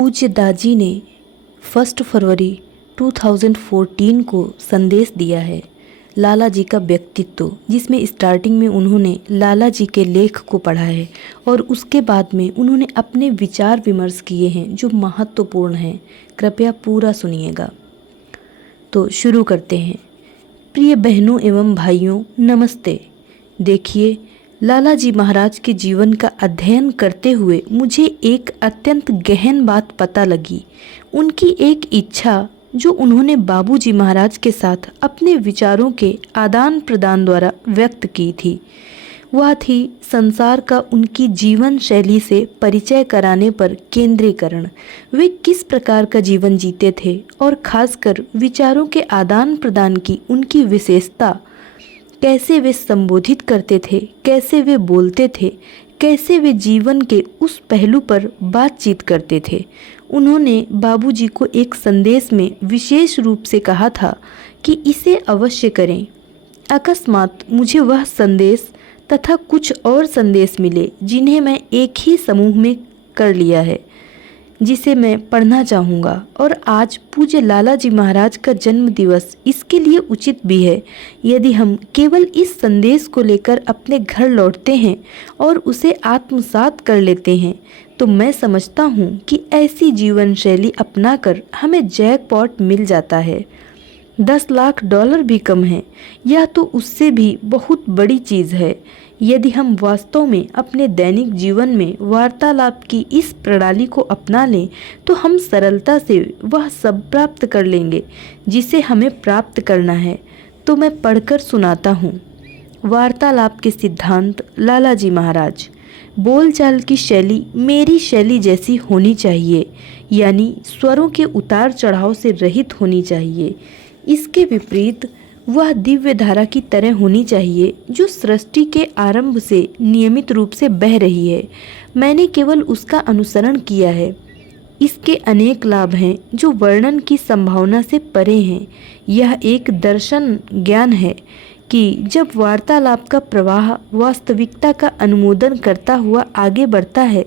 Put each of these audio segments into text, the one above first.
पूज्य दाजी ने 1 फरवरी 2014 को संदेश दिया है। लाला जी का व्यक्तित्व, जिसमें स्टार्टिंग में उन्होंने लाला जी के लेख को पढ़ा है और उसके बाद में उन्होंने अपने विचार विमर्श किए हैं जो महत्वपूर्ण हैं। कृपया पूरा सुनिएगा। तो शुरू करते हैं। प्रिय बहनों एवं भाइयों, नमस्ते। देखिए, लाला जी महाराज के जीवन का अध्ययन करते हुए मुझे एक अत्यंत गहन बात पता लगी। उनकी एक इच्छा जो उन्होंने बाबूजी महाराज के साथ अपने विचारों के आदान प्रदान द्वारा व्यक्त की थी, वह थी संसार का उनकी जीवन शैली से परिचय कराने पर केंद्रीकरण। वे किस प्रकार का जीवन जीते थे और खासकर विचारों के आदान प्रदान की उनकी विशेषता, कैसे वे संबोधित करते थे, कैसे वे बोलते थे, कैसे वे जीवन के उस पहलू पर बातचीत करते थे। उन्होंने बाबूजी को एक संदेश में विशेष रूप से कहा था कि इसे अवश्य करें। अकस्मात मुझे वह संदेश तथा कुछ और संदेश मिले जिन्हें मैं एक ही समूह में कर लिया है, जिसे मैं पढ़ना चाहूँगा। और आज पूज्य लाला जी महाराज का जन्म दिवस इसके लिए उचित भी है। यदि हम केवल इस संदेश को लेकर अपने घर लौटते हैं और उसे आत्मसात कर लेते हैं, तो मैं समझता हूँ कि ऐसी जीवन शैली अपनाकर हमें जैकपॉट मिल जाता है। 10 लाख डॉलर भी कम है, यह तो उससे भी बहुत बड़ी चीज़ है। यदि हम वास्तव में अपने दैनिक जीवन में वार्तालाप की इस प्रणाली को अपना लें, तो हम सरलता से वह सब प्राप्त कर लेंगे जिसे हमें प्राप्त करना है। तो मैं पढ़कर सुनाता हूँ। वार्तालाप के सिद्धांत। लाला जी महाराज। बोलचाल की शैली मेरी शैली जैसी होनी चाहिए, यानी स्वरों के उतार चढ़ाव से रहित होनी चाहिए। इसके विपरीत वह दिव्य धारा की तरह होनी चाहिए जो सृष्टि के आरंभ से नियमित रूप से बह रही है। मैंने केवल उसका अनुसरण किया है। इसके अनेक लाभ हैं जो वर्णन की संभावना से परे हैं। यह एक दर्शन ज्ञान है कि जब वार्तालाप का प्रवाह वास्तविकता का अनुमोदन करता हुआ आगे बढ़ता है,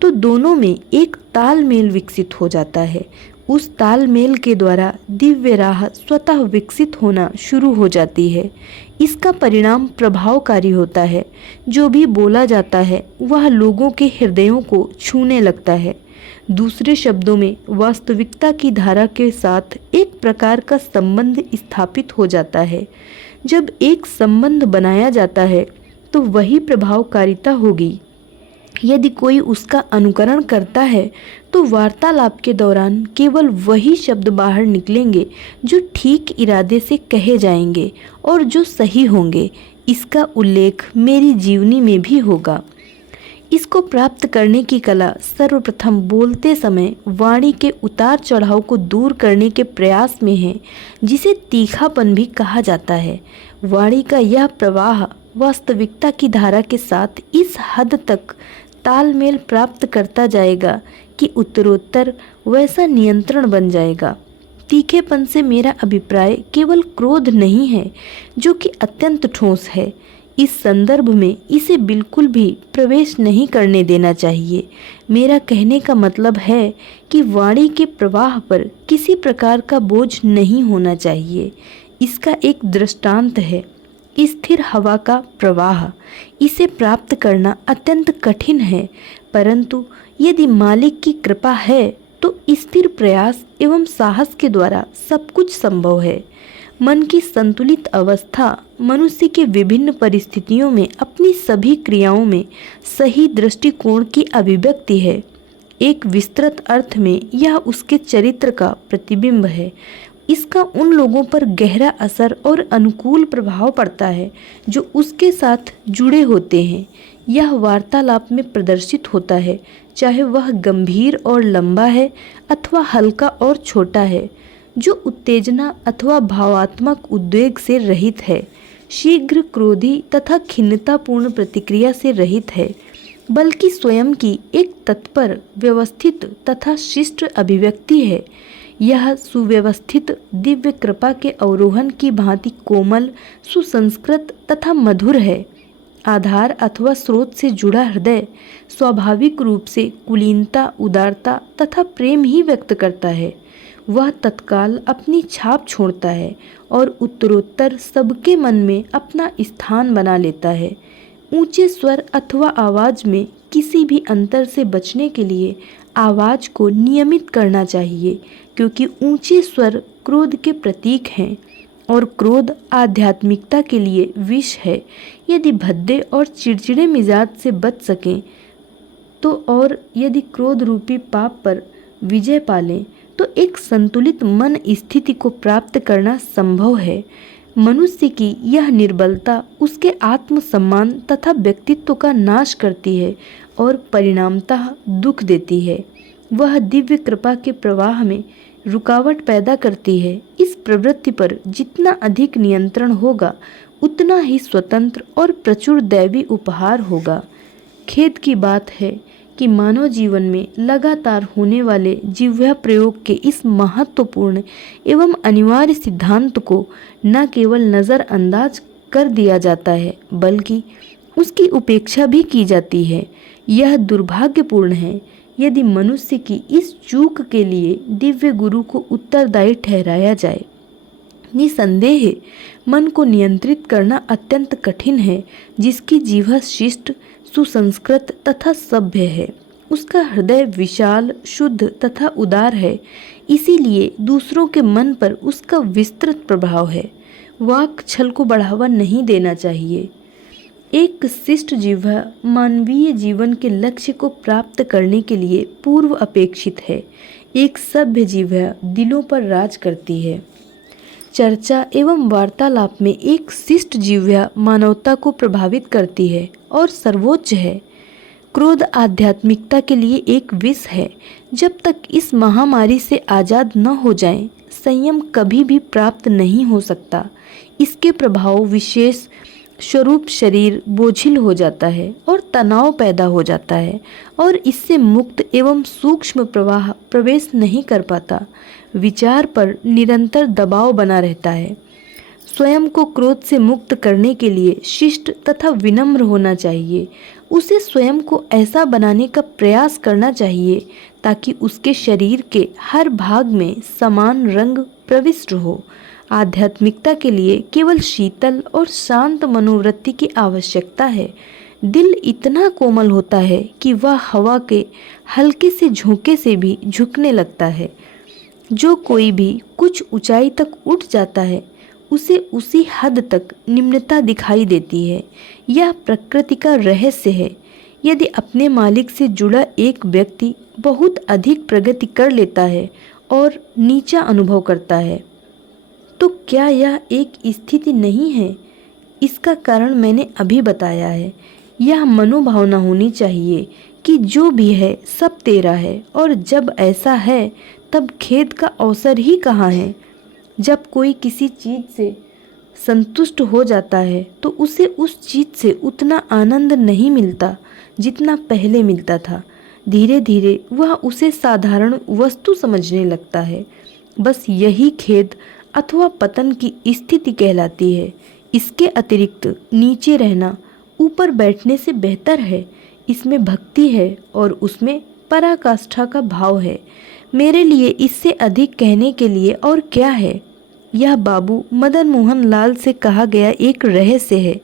तो दोनों में एक तालमेल विकसित हो जाता है। उस तालमेल के द्वारा दिव्य राह स्वतः विकसित होना शुरू हो जाती है। इसका परिणाम प्रभावकारी होता है। जो भी बोला जाता है वह लोगों के हृदयों को छूने लगता है। दूसरे शब्दों में, वास्तविकता की धारा के साथ एक प्रकार का संबंध स्थापित हो जाता है। जब एक संबंध बनाया जाता है तो वही प्रभावकारिता होगी। यदि कोई उसका अनुकरण करता है तो वार्तालाप के दौरान केवल वही शब्द बाहर निकलेंगे जो ठीक इरादे से कहे जाएंगे और जो सही होंगे। इसका उल्लेख मेरी जीवनी में भी होगा। इसको प्राप्त करने की कला सर्वप्रथम बोलते समय वाणी के उतार चढ़ाव को दूर करने के प्रयास में है, जिसे तीखापन भी कहा जाता है। वाणी का यह प्रवाह वास्तविकता की धारा के साथ इस हद तक तालमेल प्राप्त करता जाएगा कि उत्तरोत्तर वैसा नियंत्रण बन जाएगा। तीखेपन से मेरा अभिप्राय केवल क्रोध नहीं है, जो कि अत्यंत ठोस है। इस संदर्भ में इसे बिल्कुल भी प्रवेश नहीं करने देना चाहिए। मेरा कहने का मतलब है कि वाणी के प्रवाह पर किसी प्रकार का बोझ नहीं होना चाहिए। इसका एक दृष्टांत है स्थिर हवा का प्रवाह। इसे प्राप्त करना अत्यंत कठिन है, परंतु यदि मालिक की कृपा है तो स्थिर प्रयास एवं साहस के द्वारा सब कुछ संभव है। मन की संतुलित अवस्था मनुष्य के विभिन्न परिस्थितियों में अपनी सभी क्रियाओं में सही दृष्टिकोण की अभिव्यक्ति है। एक विस्तृत अर्थ में यह उसके चरित्र का प्रतिबिंब है। इसका उन लोगों पर गहरा असर और अनुकूल प्रभाव पड़ता है जो उसके साथ जुड़े होते हैं। यह वार्तालाप में प्रदर्शित होता है, चाहे वह गंभीर और लंबा है अथवा हल्का और छोटा है, जो उत्तेजना अथवा भावात्मक उद्वेग से रहित है, शीघ्र क्रोधी तथा खिन्नतापूर्ण प्रतिक्रिया से रहित है, बल्कि स्वयं की एक तत्पर, व्यवस्थित तथा शिष्ट अभिव्यक्ति है। यह सुव्यवस्थित दिव्य कृपा के अवरोहन की भांति कोमल, सुसंस्कृत तथा मधुर है। आधार अथवा स्रोत से जुड़ा हृदय स्वाभाविक रूप से कुलीनता, उदारता तथा प्रेम ही व्यक्त करता है। वह तत्काल अपनी छाप छोड़ता है और उत्तरोत्तर सबके मन में अपना स्थान बना लेता है। ऊंचे स्वर अथवा आवाज में किसी भी अंतर से बचने के लिए आवाज को नियमित करना चाहिए, क्योंकि ऊंचे स्वर क्रोध के प्रतीक हैं और क्रोध आध्यात्मिकता के लिए विष है। यदि भद्दे और चिड़चिड़े मिजाज से बच सकें तो, और यदि क्रोध रूपी पाप पर विजय पालें तो एक संतुलित मन स्थिति को प्राप्त करना संभव है। मनुष्य की यह निर्बलता उसके आत्मसम्मान तथा व्यक्तित्व का नाश करती है और परिणामतः दुख देती है। वह दिव्य कृपा के प्रवाह में रुकावट पैदा करती है। इस प्रवृत्ति पर जितना अधिक नियंत्रण होगा उतना ही स्वतंत्र और प्रचुर दैवी उपहार होगा। खेद की बात है कि मानव जीवन में लगातार होने वाले जिह्वा प्रयोग के इस महत्वपूर्ण एवं अनिवार्य सिद्धांत को न केवल नज़रअंदाज कर दिया जाता है बल्कि उसकी उपेक्षा भी की जाती है। यह दुर्भाग्यपूर्ण है। यदि मनुष्य की इस चूक के लिए दिव्य गुरु को उत्तरदायी ठहराया जाए। निसंदेह मन को नियंत्रित करना अत्यंत कठिन है। जिसकी जिह्वा शिष्ट, सुसंस्कृत तथा सभ्य है, उसका हृदय विशाल, शुद्ध तथा उदार है, इसीलिए दूसरों के मन पर उसका विस्तृत प्रभाव है। वाक छल को बढ़ावा नहीं देना चाहिए। एक शिष्ट जिह्वा मानवीय जीवन के लक्ष्य को प्राप्त करने के लिए पूर्व अपेक्षित है। एक सभ्य जिह्वा दिलों पर राज करती है। चर्चा एवं वार्तालाप में एक शिष्ट जिह्वा मानवता को प्रभावित करती है और सर्वोच्च है। क्रोध आध्यात्मिकता के लिए एक विष है। जब तक इस महामारी से आज़ाद न हो जाएं, संयम कभी भी प्राप्त नहीं हो सकता। इसके प्रभाव विशेष स्वरूप शरीर बोझिल हो जाता है और तनाव पैदा हो जाता है और इससे मुक्त एवं सूक्ष्म प्रवाह प्रवेश नहीं कर पाता। विचार पर निरंतर दबाव बना रहता है। स्वयं को क्रोध से मुक्त करने के लिए शिष्ट तथा विनम्र होना चाहिए। उसे स्वयं को ऐसा बनाने का प्रयास करना चाहिए ताकि उसके शरीर के हर भाग में समान रंग प्रविष्ट हो। आध्यात्मिकता के लिए केवल शीतल और शांत मनोवृत्ति की आवश्यकता है। दिल इतना कोमल होता है कि वह हवा के हल्के से झोंके से भी झुकने लगता है। जो कोई भी कुछ ऊंचाई तक उठ जाता है उसे उसी हद तक निम्नता दिखाई देती है। यह प्रकृति का रहस्य है। यदि अपने मालिक से जुड़ा एक व्यक्ति बहुत अधिक प्रगति कर लेता है और नीचा अनुभव करता है तो क्या यह एक स्थिति नहीं है? इसका कारण मैंने अभी बताया है। यह मनोभावना होनी चाहिए कि जो भी है सब तेरा है, और जब ऐसा है तब खेद का अवसर ही कहाँ है। जब कोई किसी चीज़ से संतुष्ट हो जाता है तो उसे उस चीज़ से उतना आनंद नहीं मिलता जितना पहले मिलता था। धीरे धीरे वह उसे साधारण वस्तु समझने लगता है। बस यही खेद अथवा पतन की स्थिति कहलाती है। इसके अतिरिक्त नीचे रहना ऊपर बैठने से बेहतर है। इसमें भक्ति है और उसमें पराकाष्ठा का भाव है। मेरे लिए इससे अधिक कहने के लिए और क्या है? यह बाबू मदन मोहन लाल से कहा गया एक रहस्य है।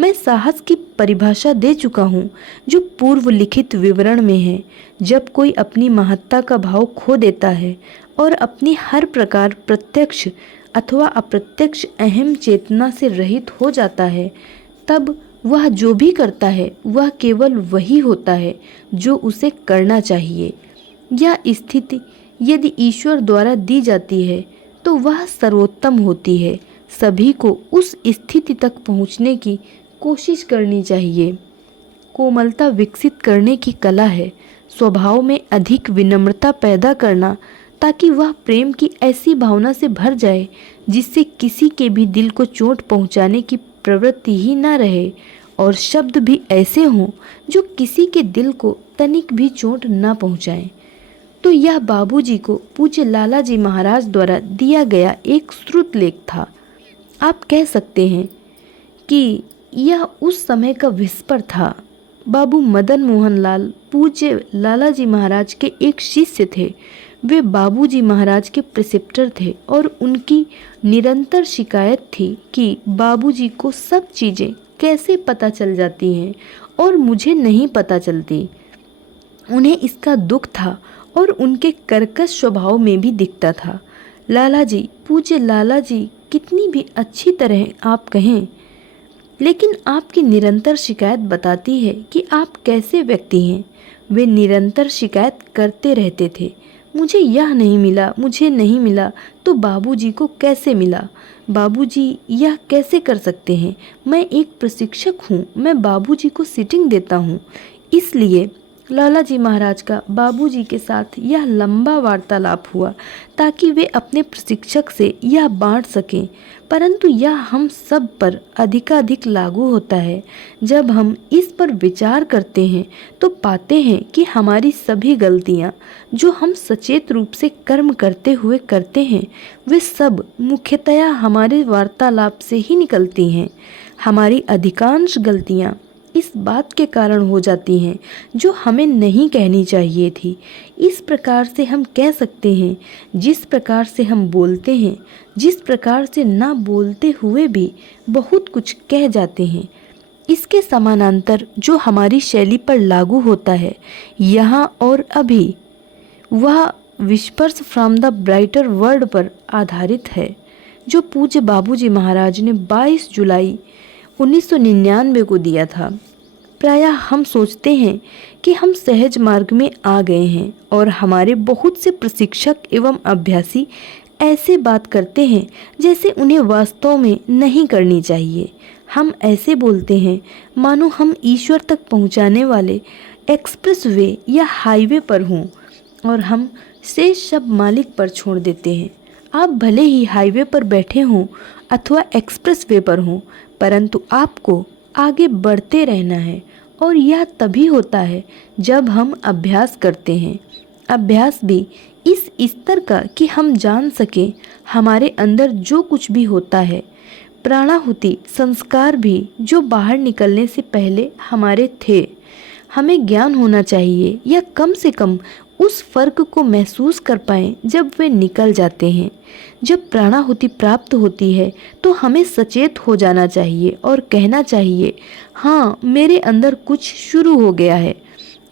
मैं साहस की परिभाषा दे चुका हूँ जो पूर्व लिखित विवरण में है। जब कोई अपनी महत्ता का भाव खो देता है और अपनी हर प्रकार प्रत्यक्ष अथवा अप्रत्यक्ष अहम चेतना से रहित हो जाता है, तब वह जो भी करता है वह केवल वही होता है जो उसे करना चाहिए। यह स्थिति यदि ईश्वर द्वारा दी जाती है तो वह सर्वोत्तम होती है। सभी को उस स्थिति तक पहुंचने की कोशिश करनी चाहिए। कोमलता विकसित करने की कला है। स्वभाव में अधिक विनम्रता पैदा करना ताकि वह प्रेम की ऐसी भावना से भर जाए जिससे किसी के भी दिल को चोट पहुंचाने की प्रवृत्ति ही न रहे, और शब्द भी ऐसे हों जो किसी के दिल को तनिक भी चोट न पहुंचाएं। तो यह बाबूजी को पूज्य लालाजी महाराज द्वारा दिया गया एक श्रुत लेख था। आप कह सकते हैं कि यह उस समय का विस्पर था। बाबू मदन मोहन लाल पूज्य लालाजी महाराज के एक शिष्य थे। वे बाबूजी महाराज के प्रिसेप्टर थे और उनकी निरंतर शिकायत थी कि बाबूजी को सब चीज़ें कैसे पता चल जाती हैं और मुझे नहीं पता चलती। उन्हें इसका दुख था और उनके कर्कश स्वभाव में भी दिखता था। लालाजी, पूज्य लालाजी, कितनी भी अच्छी तरह आप कहें, लेकिन आपकी निरंतर शिकायत बताती है कि आप कैसे व्यक्ति हैं। वे निरंतर शिकायत करते रहते थे, मुझे यह नहीं मिला, मुझे नहीं मिला, तो बाबूजी को कैसे मिला? बाबूजी यह कैसे कर सकते हैं? मैं एक प्रशिक्षक हूँ, मैं बाबूजी को सिटिंग देता हूँ। इसलिए लालाजी महाराज का बाबूजी के साथ यह लंबा वार्तालाप हुआ ताकि वे अपने प्रशिक्षक से यह बांट सकें, परंतु यह हम सब पर अधिकाधिक लागू होता है। जब हम इस पर विचार करते हैं तो पाते हैं कि हमारी सभी गलतियां जो हम सचेत रूप से कर्म करते हुए करते हैं, वे सब मुख्यतया हमारे वार्तालाप से ही निकलती हैं। हमारी अधिकांश गलतियां इस बात के कारण हो जाती हैं जो हमें नहीं कहनी चाहिए थी। इस प्रकार से हम कह सकते हैं, जिस प्रकार से हम बोलते हैं, जिस प्रकार से ना बोलते हुए भी बहुत कुछ कह जाते हैं, इसके समानांतर जो हमारी शैली पर लागू होता है यहाँ और अभी, वह whispers from the brighter world पर आधारित है, जो पूज्य बाबूजी महाराज ने 22 जुलाई 1999 को दिया था। प्रायः हम सोचते हैं कि हम सहज मार्ग में आ गए हैं और हमारे बहुत से प्रशिक्षक एवं अभ्यासी ऐसे बात करते हैं जैसे उन्हें वास्तव में नहीं करनी चाहिए। हम ऐसे बोलते हैं मानो हम ईश्वर तक पहुंचाने वाले एक्सप्रेस वे या हाईवे पर हों और हम शेष सब मालिक पर छोड़ देते हैं। आप भले ही हाईवे पर बैठे हों अथवा एक्सप्रेस वे पर हों, परंतु आपको आगे बढ़ते रहना है और यह तभी होता है जब हम अभ्यास करते हैं। अभ्यास भी इस स्तर का कि हम जान सकें हमारे अंदर जो कुछ भी होता है। प्राणाहुति संस्कार भी जो बाहर निकलने से पहले हमारे थे, हमें ज्ञान होना चाहिए या कम से कम उस फर्क को महसूस कर पाएं जब वे निकल जाते हैं। जब प्राणाहुति प्राप्त होती है तो हमें सचेत हो जाना चाहिए और कहना चाहिए, हाँ, मेरे अंदर कुछ शुरू हो गया है।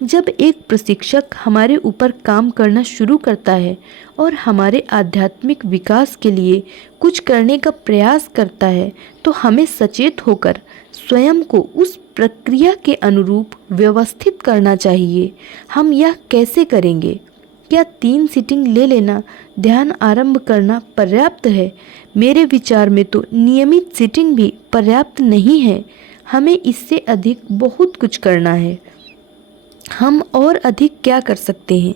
जब एक प्रशिक्षक हमारे ऊपर काम करना शुरू करता है और हमारे आध्यात्मिक विकास के लिए कुछ करने का प्रयास करता है, तो हमें सचेत होकर स्वयं को उस प्रक्रिया के अनुरूप व्यवस्थित करना चाहिए। हम यह कैसे करेंगे? क्या 3 सीटिंग ले लेना, ध्यान आरंभ करना पर्याप्त है? मेरे विचार में तो नियमित सीटिंग भी पर्याप्त नहीं है। हमें इससे अधिक बहुत कुछ करना है। हम और अधिक क्या कर सकते हैं?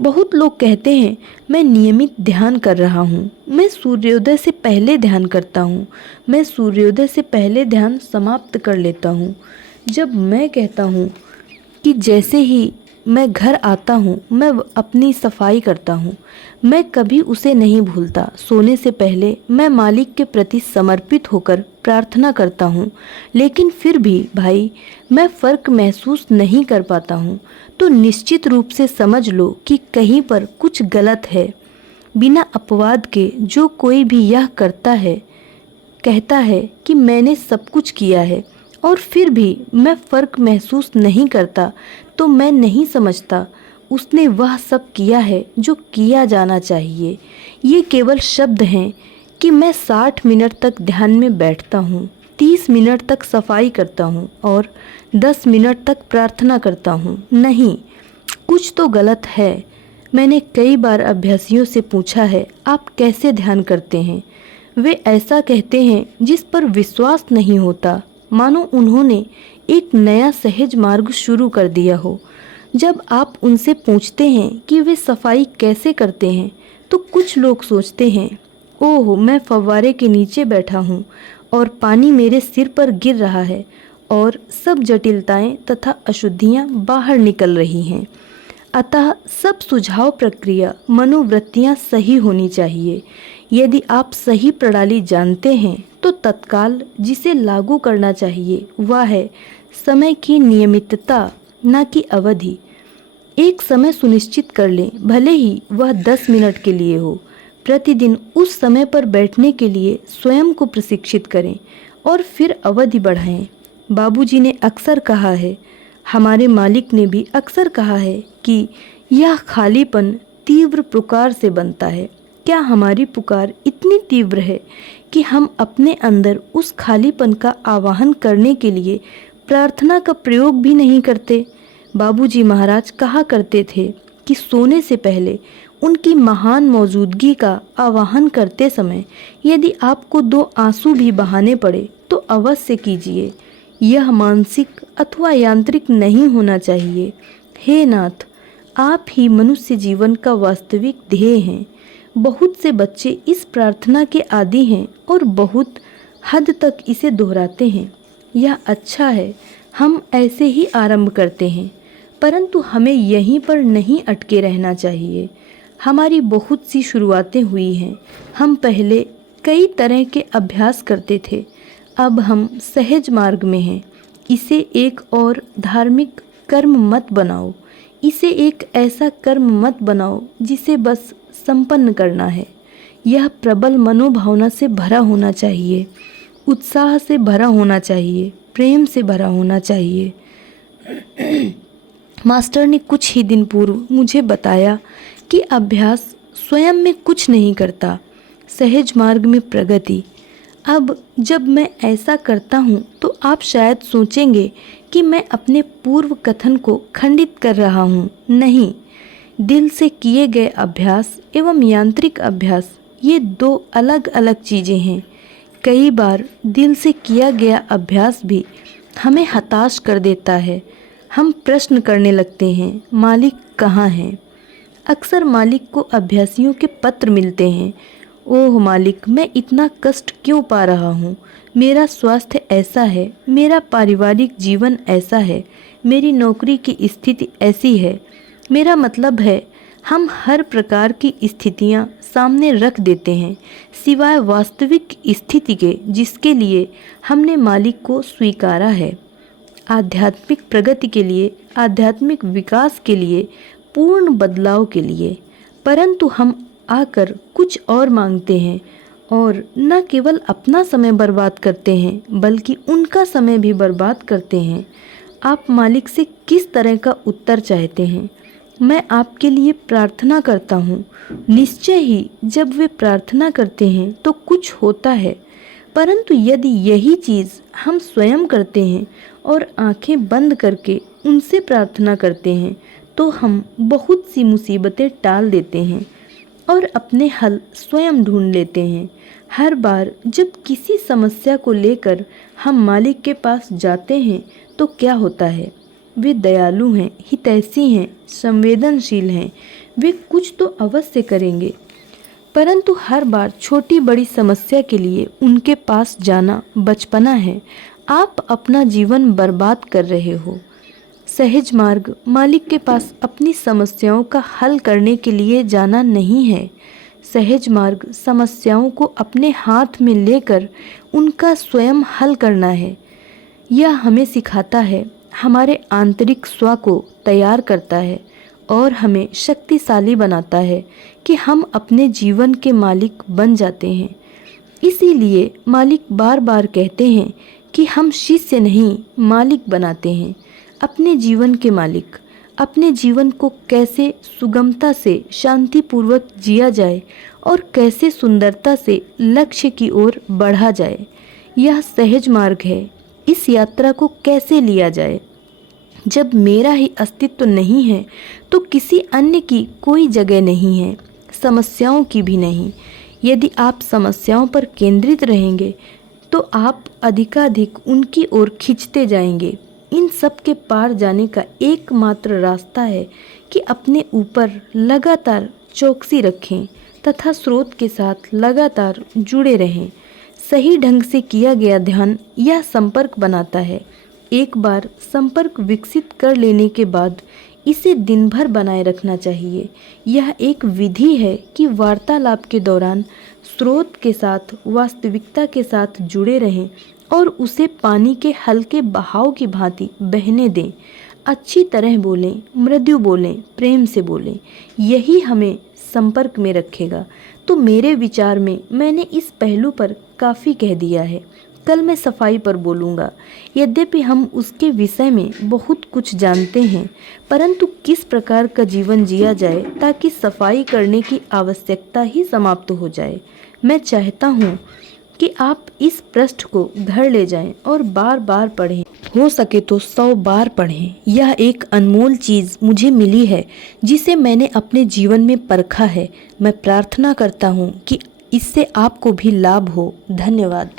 बहुत लोग कहते हैं, मैं नियमित ध्यान कर रहा हूँ, मैं सूर्योदय से पहले ध्यान करता हूँ, मैं सूर्योदय से पहले ध्यान समाप्त कर लेता हूँ। जब मैं कहता हूँ कि जैसे ही मैं घर आता हूँ मैं अपनी सफाई करता हूँ, मैं कभी उसे नहीं भूलता। सोने से पहले मैं मालिक के प्रति समर्पित होकर प्रार्थना करता हूँ, लेकिन फिर भी भाई मैं फ़र्क महसूस नहीं कर पाता हूँ, तो निश्चित रूप से समझ लो कि कहीं पर कुछ गलत है। बिना अपवाद के जो कोई भी यह करता है, कहता है कि मैंने सब कुछ किया है और फिर भी मैं फ़र्क महसूस नहीं करता, तो मैं नहीं समझता उसने वह सब किया है जो किया जाना चाहिए। ये केवल शब्द हैं कि मैं 60 मिनट तक ध्यान में बैठता हूँ, 30 मिनट तक सफाई करता हूँ और 10 मिनट तक प्रार्थना करता हूँ। नहीं, कुछ तो गलत है। मैंने कई बार अभ्यासियों से पूछा है, आप कैसे ध्यान करते हैं? वे ऐसा कहते हैं जिस पर विश्वास नहीं होता, मानो उन्होंने एक नया सहज मार्ग शुरू कर दिया हो। जब आप उनसे पूछते हैं कि वे सफाई कैसे करते हैं, तो कुछ लोग सोचते हैं, ओह, मैं फव्वारे के नीचे बैठा हूँ और पानी मेरे सिर पर गिर रहा है और सब जटिलताएं तथा अशुद्धियाँ बाहर निकल रही हैं। अतः सब सुझाव प्रक्रिया मनोवृत्तियाँ सही होनी चाहिए। यदि आप सही प्रणाली जानते हैं तो तत्काल जिसे लागू करना चाहिए वह है समय की नियमितता, न कि अवधि। एक समय सुनिश्चित कर लें, भले ही वह 10 मिनट के लिए हो। प्रतिदिन उस समय पर बैठने के लिए स्वयं को प्रशिक्षित करें और फिर अवधि बढ़ाएं। बाबूजी ने अक्सर कहा है, हमारे मालिक ने भी अक्सर कहा है कि यह खालीपन तीव्र पुकार से बनता है। क्या हमारी पुकार इतनी तीव्र है कि हम अपने अंदर उस खालीपन का आवाहन करने के लिए प्रार्थना का प्रयोग भी नहीं करते? बाबूजी महाराज कहा करते थे कि सोने से पहले उनकी महान मौजूदगी का आवाहन करते समय यदि आपको 2 आंसू भी बहाने पड़े तो अवश्य कीजिए। यह मानसिक अथवा यांत्रिक नहीं होना चाहिए। हे नाथ, आप ही मनुष्य जीवन का वास्तविक ध्येय हैं। बहुत से बच्चे इस प्रार्थना के आदी हैं और बहुत हद तक इसे दोहराते हैं। यह अच्छा है, हम ऐसे ही आरंभ करते हैं, परंतु हमें यहीं पर नहीं अटके रहना चाहिए। हमारी बहुत सी शुरुआतें हुई हैं। हम पहले कई तरह के अभ्यास करते थे, अब हम सहज मार्ग में हैं। इसे एक और धार्मिक कर्म मत बनाओ। इसे एक ऐसा कर्म मत बनाओ जिसे बस संपन्न करना है। यह प्रबल मनोभावना से भरा होना चाहिए, उत्साह से भरा होना चाहिए, प्रेम से भरा होना चाहिए। मास्टर ने कुछ ही दिन पूर्व मुझे बताया कि अभ्यास स्वयं में कुछ नहीं करता, सहज मार्ग में प्रगति। अब जब मैं ऐसा करता हूँ तो आप शायद सोचेंगे कि मैं अपने पूर्व कथन को खंडित कर रहा हूँ। नहीं, दिल से किए गए अभ्यास एवं यांत्रिक अभ्यास ये 2 अलग अलग चीज़ें हैं। कई बार दिल से किया गया अभ्यास भी हमें हताश कर देता है। हम प्रश्न करने लगते हैं, मालिक कहाँ हैं? अक्सर मालिक को अभ्यासियों के पत्र मिलते हैं, ओह मालिक, मैं इतना कष्ट क्यों पा रहा हूँ? मेरा स्वास्थ्य ऐसा है, मेरा पारिवारिक जीवन ऐसा है, मेरी नौकरी की स्थिति ऐसी है। मेरा मतलब है, हम हर प्रकार की स्थितियाँ सामने रख देते हैं सिवाय वास्तविक स्थिति के जिसके लिए हमने मालिक को स्वीकारा है। आध्यात्मिक प्रगति के लिए, आध्यात्मिक विकास के लिए, पूर्ण बदलाव के लिए। परंतु हम आकर कुछ और मांगते हैं और न केवल अपना समय बर्बाद करते हैं बल्कि उनका समय भी बर्बाद करते हैं। आप मालिक से किस तरह का उत्तर चाहते हैं? मैं आपके लिए प्रार्थना करता हूँ। निश्चय ही जब वे प्रार्थना करते हैं तो कुछ होता है, परंतु यदि यही चीज़ हम स्वयं करते हैं और आंखें बंद करके उनसे प्रार्थना करते हैं तो हम बहुत सी मुसीबतें टाल देते हैं और अपने हल स्वयं ढूंढ लेते हैं। हर बार जब किसी समस्या को लेकर हम मालिक के पास जाते हैं तो क्या होता है? वे दयालु हैं, हितैषी हैं, संवेदनशील हैं, वे कुछ तो अवश्य करेंगे। परंतु हर बार छोटी बड़ी समस्या के लिए उनके पास जाना बचपना है। आप अपना जीवन बर्बाद कर रहे हो। सहज मार्ग मालिक के पास अपनी समस्याओं का हल करने के लिए जाना नहीं है। सहज मार्ग समस्याओं को अपने हाथ में लेकर उनका स्वयं हल करना है। यह हमें सिखाता है, हमारे आंतरिक स्व को तैयार करता है और हमें शक्तिशाली बनाता है कि हम अपने जीवन के मालिक बन जाते हैं। इसीलिए मालिक बार बार कहते हैं कि हम शिष्य नहीं मालिक बनाते हैं, अपने जीवन के मालिक। अपने जीवन को कैसे सुगमता से शांतिपूर्वक जिया जाए और कैसे सुंदरता से लक्ष्य की ओर बढ़ा जाए, यह सहज मार्ग है। इस यात्रा को कैसे लिया जाए? जब मेरा ही अस्तित्व नहीं है तो किसी अन्य की कोई जगह नहीं है, समस्याओं की भी नहीं। यदि आप समस्याओं पर केंद्रित रहेंगे तो आप अधिकाधिक उनकी ओर खींचते जाएंगे। इन सब के पार जाने का एकमात्र रास्ता है कि अपने ऊपर लगातार चौकसी रखें तथा स्रोत के साथ लगातार जुड़े रहें। सही ढंग से किया गया ध्यान यह संपर्क बनाता है। एक बार संपर्क विकसित कर लेने के बाद इसे दिन भर बनाए रखना चाहिए। यह एक विधि है कि वार्तालाप के दौरान स्रोत के साथ, वास्तविकता के साथ जुड़े रहें और उसे पानी के हल्के बहाव की भांति बहने दें। अच्छी तरह बोलें, मृदु बोलें, प्रेम से बोलें। यही हमें संपर्क में रखेगा। तो मेरे विचार में मैंने इस पहलू पर काफ़ी कह दिया है। कल मैं सफाई पर बोलूँगा। यद्यपि हम उसके विषय में बहुत कुछ जानते हैं, परंतु किस प्रकार का जीवन जिया जाए ताकि सफाई करने की आवश्यकता ही समाप्त हो जाए। मैं चाहता हूँ कि आप इस पृष्ठ को घर ले जाएं और बार बार पढ़ें, हो सके तो 100 बार पढ़ें। यह एक अनमोल चीज़ मुझे मिली है जिसे मैंने अपने जीवन में परखा है। मैं प्रार्थना करता हूँ कि इससे आपको भी लाभ हो। धन्यवाद।